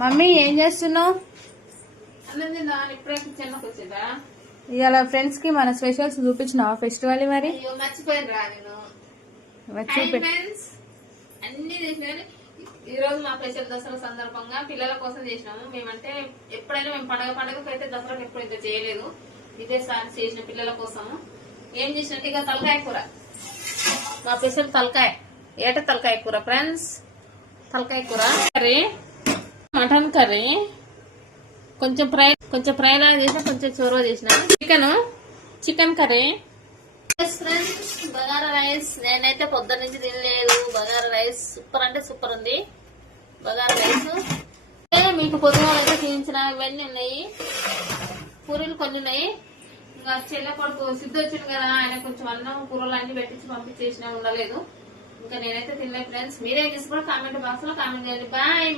Mummy ఏం చేస్తున్నావు? ఇప్పుడే కిచెన్లోకి వచ్చిందా? ఇవాళ ఫ్రెండ్స్ కి మన స్పెషల్స్ చూపించినావా ఫెస్టివల్? మరి మర్చిపోయాను రా నేను. అన్ని చేసిన ఈ రోజు మా స్పెషల్ దసరా సందర్భంగా పిల్లల కోసం చేసినాము. మేమంటే ఎప్పుడైనా మేము పండగకి అయితే దసరాకు ఎప్పుడు ఇంకా చేయలేదు. ఇదే సారి చేసిన పిల్లల కోసము. ఏం చేసినట్టు ఇక తలకాయ కూర, మా స్పెషల్ తలకాయ తలకాయ కూర ఫ్రెండ్స్. తలకాయ కూర కర్రీ, మటన్ కర్రీ, కొంచెం ఫ్రై లాగా చేసిన, కొంచెం చోరువ చేసిన, chicken curry friends. Bagara rice నేనైతే పొద్దున్న నుంచి తినలేదు. బగారా రైస్ సూపర్ అంటే సూపర్ ఉంది. బగారా రైస్ మీకు పొద్దున అయితే చూపించిన ఇవన్నీ ఉన్నాయి. పూరీలు కొన్ని ఉన్నాయి. ఇంకా చెల్ల కొడుకు సిద్ధు వచ్చింది కదా, ఆయన కొంచెం అన్నం కూరలు అన్ని పెట్టించి పంపించేసిన ఉండలేదు. ఇంకా నేనైతే తినలేదు ఫ్రెండ్స్. మీరేం తీసుకోవడం కామెంట్ బాక్స్ లో కామెంట్ చేయండి. బాయ్.